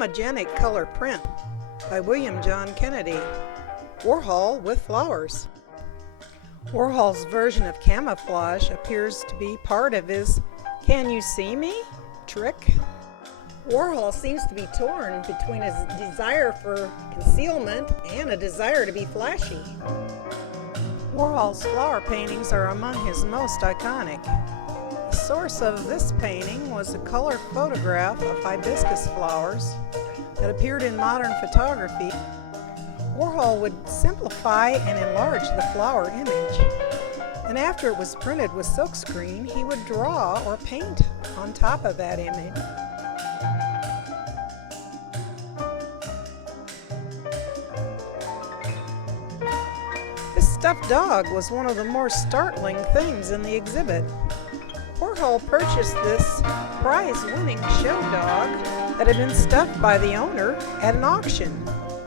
chromogenic color print by William John Kennedy. Warhol with flowers. Warhol's version of camouflage appears to be part of his "Can you see me?" trick. Warhol seems to be torn between his desire for concealment and a desire to be flashy. Warhol's flower paintings are among his most iconic. The source of this painting was a color photograph of hibiscus flowers that appeared in modern photography. Warhol would simplify and enlarge the flower image, and after it was printed with silkscreen, he would draw or paint on top of that image. This stuffed dog was one of the more startling things in the exhibit. Warhol purchased this prize-winning show dog that had been stuffed by the owner at an auction.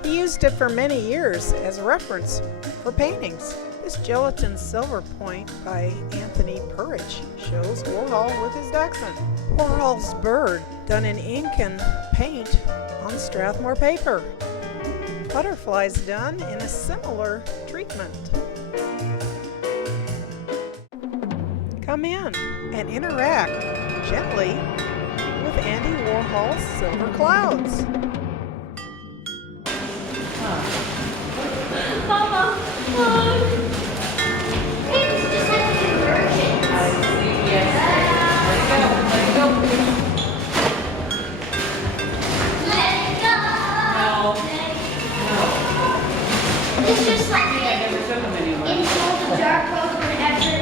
He used it for many years as a reference for paintings. This gelatin silver point by Anthony Purridge shows Warhol with his dachshund. Warhol's bird, done in ink and paint on Strathmore paper. Butterflies done in a similar treatment. Come in and interact gently with Andy Warhol's silver clouds. Mama, look! It's just like convergence. I see, yes. Let it go, Let it go. No. No. It's just like I never took them anywhere. into the dark road whenever.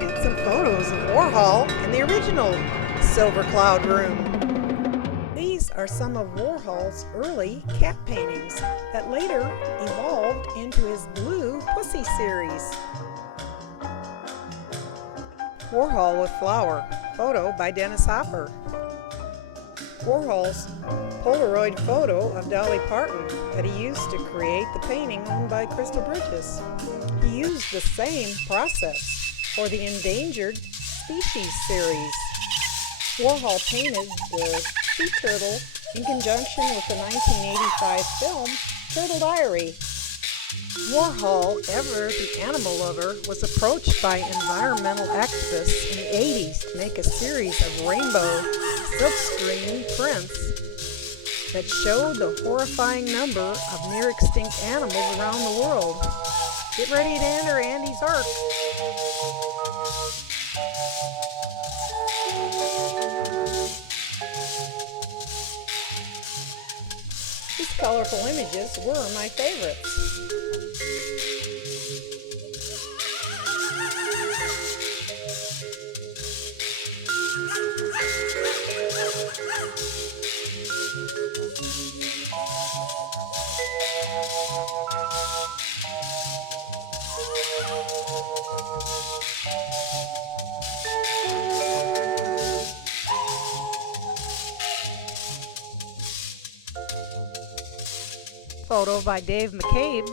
Get some photos of Warhol in the original Silver Cloud Room. These are some of Warhol's early cat paintings that later evolved into his Blue Pussy series. Warhol with flower, photo by Dennis Hopper. Warhol's Polaroid photo of Dolly Parton that he used to create the painting owned by Crystal Bridges. He used the same process for the Endangered Species series. Warhol painted the sea turtle in conjunction with the 1985 film Turtle Diary. Warhol, ever the animal lover, was approached by environmental activists in the 80s to make a series of rainbow silkscreen prints that showed the horrifying number of near extinct animals around the world. Get ready to enter Andy's ark. These colorful images were my favorites. Photo by Dave McCabe.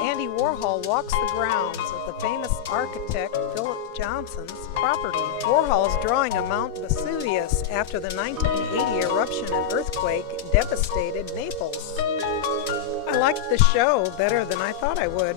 Andy Warhol walks the grounds of the famous architect Philip Johnson's property. Warhol's drawing of Mount Vesuvius after the 1980 eruption and earthquake devastated Naples. I liked the show better than I thought I would.